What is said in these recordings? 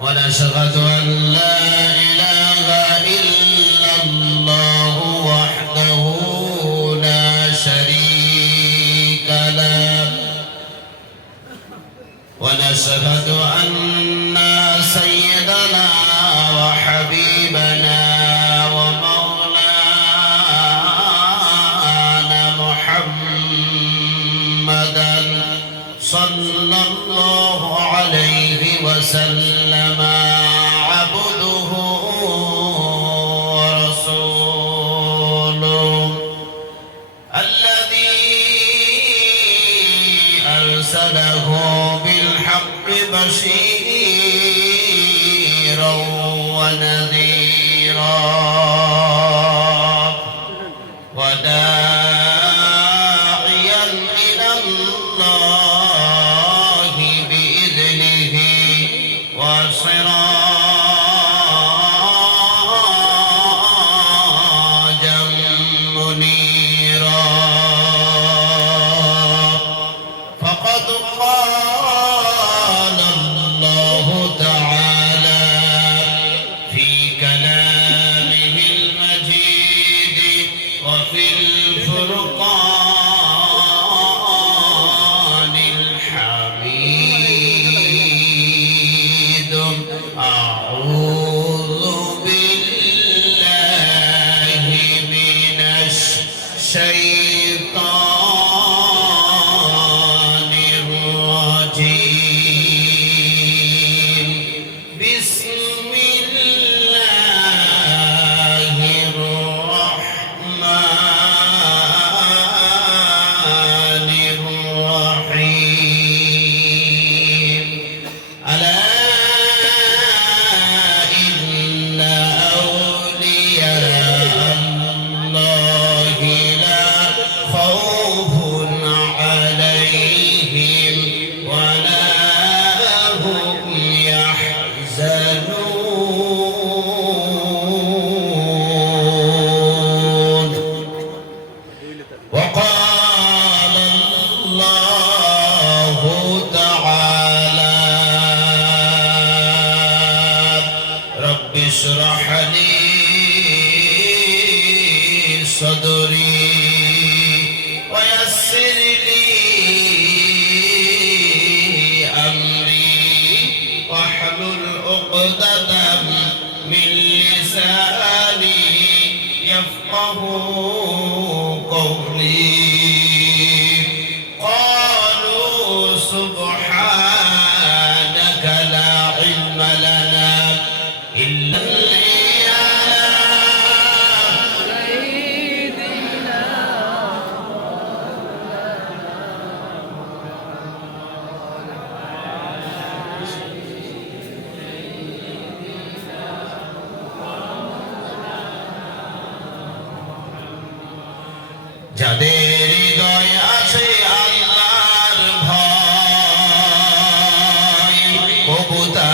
ونشهد أن لا إله إلا الله وحده لا شريك له. ونشهد أن سيدنا وحبيبنا ومولانا محمدا صلى الله عليه وسلم. الذي قبول যাদের হৃদয় আছে আল্লাহর ভয় কবুতা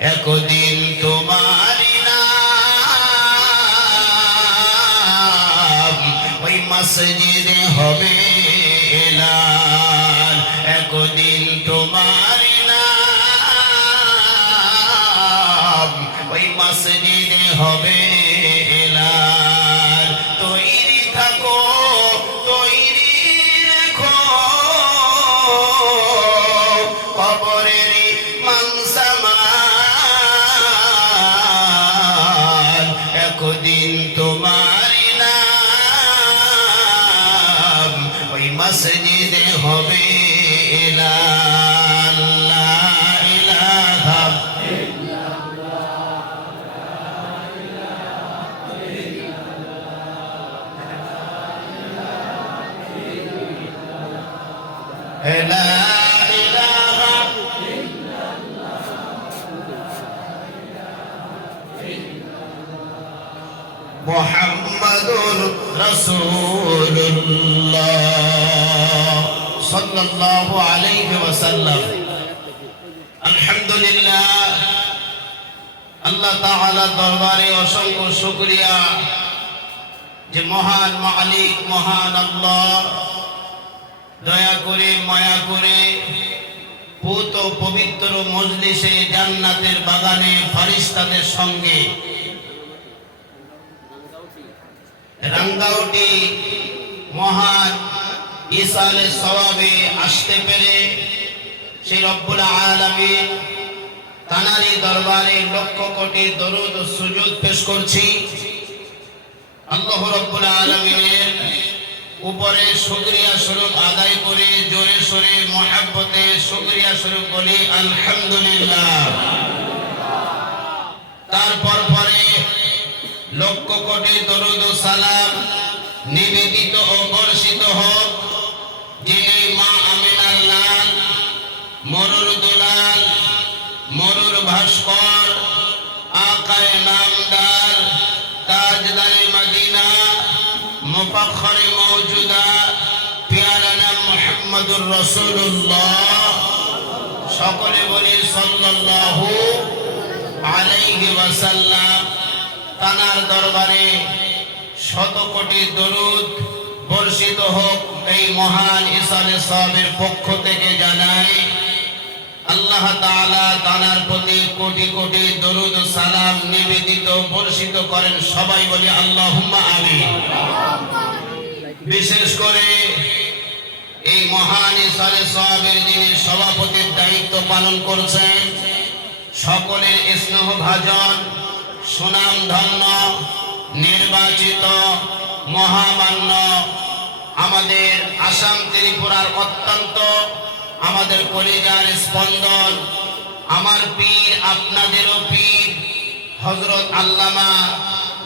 একদিন তোমারি নাম ওই মসজিদে হবে এলান। একদিন তোমারি নাম ওই মসজিদে হবে رسول الله صلى الله عليه وسلم الحمد لله আল্লাহ তাআলা দরবারে অসংখ্য শুকরিয়া যে মহান মালিক মহান আল্লাহ দয়া করে মায়া করে পুত ও পবিত্র মজলিসে জান্নাতের বাগানে ফারিস্তাদের সঙ্গে রাঙ্গাউটি মহান ইসালে সওয়াবে আসতে পেরে সেই রব্বুল আলামিন তানারি দরবারে লক্ষ কোটি দরুদ সুজুদ পেশ করছি। আল্লাহ রব্বুল আলমিনের উপরে শুক্রিয়া স্বরূপ আদায় করে জোরে সোরে মহাব্বতে শুক্রিয়া স্বরূপ বলি, আলহামদুলিল্লাহ। তারপর পরে লক্ষ কোটি দরুদ সালাম নিবেদিত ও বর্ষিত হোক, যিনি মা আমিনার লাল, মরুর দুলাল, মরুর ভাস্কর, আকায় নামদার তাজদারে মদিনা, মুফাখরে মৌজুদা পেয়ারা নাম মোহাম্মদুর রসুল্লাহ সকলে বলি সাল্লাল্লাহু আলাইহি ওয়াসাল্লাম। তানার দরবারে শত কোটি দরুদ বর্ষিত হোক এই মহান ইসালে সাহেবের পক্ষ থেকে জানাই, আল্লাহ তাআলা তানার প্রতি কোটি কোটি দরুদ সালাম নিবেদিত, বর্ষিত করেন সবাই বলি আল্লাহুম্মা আমিন। বিশেষ করে এই মহান ইসালে সাহেবের যিনি সভাপতির দায়িত্ব পালন করছেন, সকলের স্নেহ ভাজন সুনাম ধন্য নির্বাচিত, মহামান্য, আমাদের আসাম ত্রিপুরার অত্যন্ত আমাদের কলিজার স্পন্দন, আমার পীর, আপনাদেরও পীর হজরত আল্লামা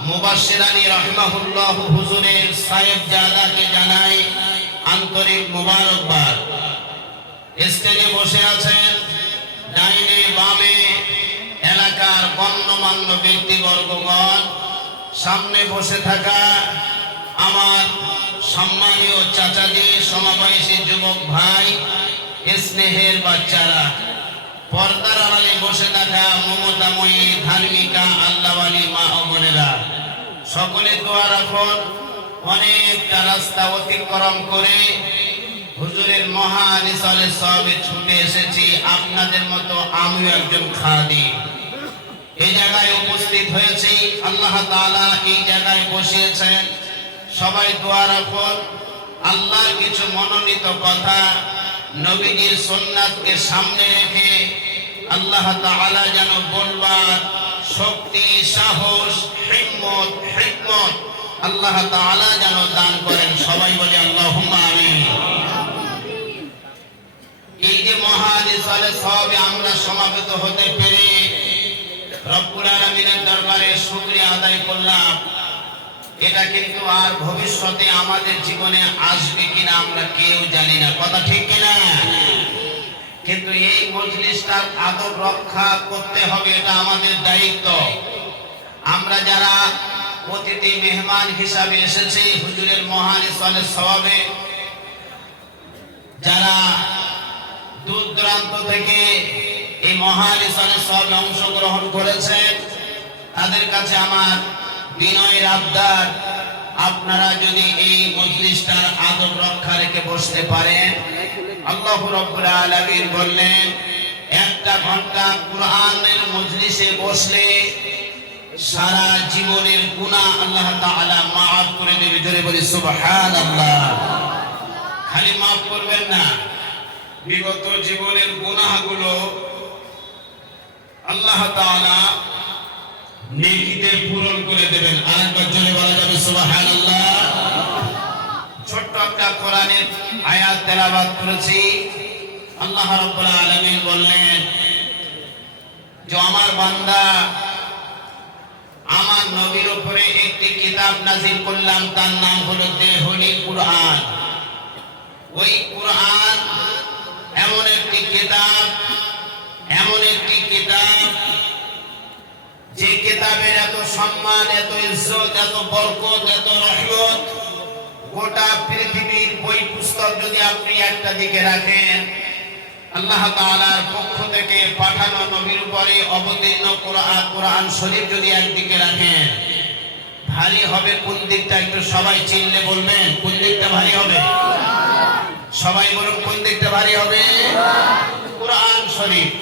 মুবাশিরানি রহমাহুল্লাহ হুজুরের সাহেব জাদাকে জানাই আন্তরিক মুবারকবাদ। স্টেজে বসে আছেন, ডাইনে বামে এলাকার গণ্যমান্য ব্যক্তিবর্গগণ সামনে বসে থাকা আমার সম্মানীয় চাচাজি সমাবেশী যুবক ভাই, স্নেহের বাচ্চারা, পর্দার আড়ালে বসে থাকা মমতাময়ী ধার্মিকা, আল্লাহওয়ালি মা ও বোনেরা, সকলে দোয়া রাখুন। অনেকটা রাস্তা অতিক্রম করে হুজুরের মহান সবে ছুটে এসেছি। আপনাদের মতো আমিও একজন খাদি। এই জায়গায় উপস্থিত হয়েছি। আল্লাহ তাআলা এই জায়গায় বসিয়েছেন। সবাই দোয়া রাখুন। আল্লাহর কিছু মনোনীত কথা নবীজির সুন্নাতকে সামনে রেখে আল্লাহ তাআলা যেন বলবার শক্তি, সাহস, হিম্মত, হিকমত আল্লাহ তাআলা যেন দান করেন। সবাই বলে আল্লাহুম্মা আমিন। এই যে সবে আমরা সমাবেত হতে পেরে রব্বুল আলামিনের দরবারে শুকরিয়া আদায় করলাম। এটা কিন্তু আর ভবিষ্যতে আমাদের জীবনে আসবে কিনা আমরা কেউ কথা ঠিক কিনা? কিন্তু এই রক্ষা করতে হবে, এটা আমাদের দায়িত্ব। আমরা যারা অতিথি মেহমান হিসাবে এসেছি, হুজুরের মহান সালে সবাবে যারা দূর থেকে এই মহালিসনে সব অংশগ্রহণ করেছেন। তাদের কাছে আমার বিনয়ের আবদার। আপনারা যদি এই মজলিসটার আদব রক্ষা রেখে বসতে পারেন, আল্লাহ রব্বুল আলামিন বললেন, একটা ঘণ্টা কোরআনের মজলিসে বসলে সারা জীবনের গুনাহ আল্লাহ তাআলা মাফ করে দেবে। জোরে বলি, সুবহানাল্লাহ। খালি মাফ করবেন না। বিগত জীবনের গুনাহগুলো আল্লাহ নেকিতে পূরণ করে দেবেন। আরেকবার জোরে বলা যাবে, সুবহানাল্লাহ। ছোট্ট একটা কোরআনের আয়াত তেলাবাদ করেছি। আল্লাহ রাব্বুল আলামিন বললেন, যে আমার বান্দা আমার নবীর উপরে একটি কিতাব নাজিল করলাম, তার নাম হলো দেহলি কুরআন। ওই কুরআন এমন একটি কিতাব এমন একটি কিতাব, যে কিতাবের এত সম্মান, এত ইজ্জত, এত বরকত, এত রহমত, গোটা পৃথিবীর বই পুস্তক যদি আপনি একটা দিকে রাখেন, আল্লাহ তাআলার পক্ষ থেকে পাঠানো নবীর উপরে অবতীর্ণ কোরআন কোরআন শরীফ যদি একদিকে রাখেন, ভারী হবে কোন দিকটা একটু সবাই চিনলে বলবেন, কোন দিকটা ভারী হবে? সবাই বলুন কোন দিকটা ভারী হবে? কোরআন শরীফ।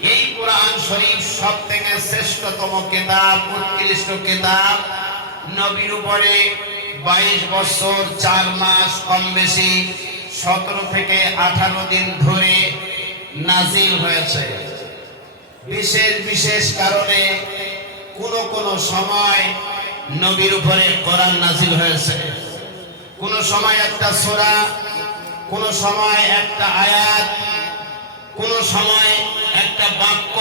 এই কোরআন শরীফ সব থেকে শ্রেষ্ঠতম কিতাব, উৎকৃষ্ট কিতাব। নবীর উপরে বাইশ বছর, চার মাস কম বেশি সতেরো থেকে আঠারো দিন ধরে নাজিল হয়েছে। বিশেষ বিশেষ কারণে কোন কোন সময় নবীর উপরে কোরআন নাজিল হয়েছে। কোন সময় একটা সোরা, কোন সময় একটা আয়াত, কোন সময় বাক্য।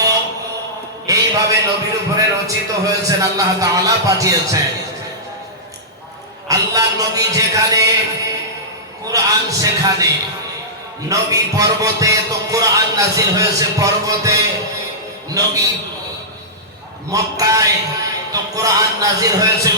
এইভাবে নবীর উপরে রচিত হয়েছেন, আল্লাহ তাআলা পাঠিয়েছেন। আল্লাহ নবী যেখানে, কোরআন সেখানে। নবী পর্বতে, তো কোরআন নাজিল হয়েছে পর্বতে। নবী মক্কায়, তো কোরআন নাজিল হয়েছে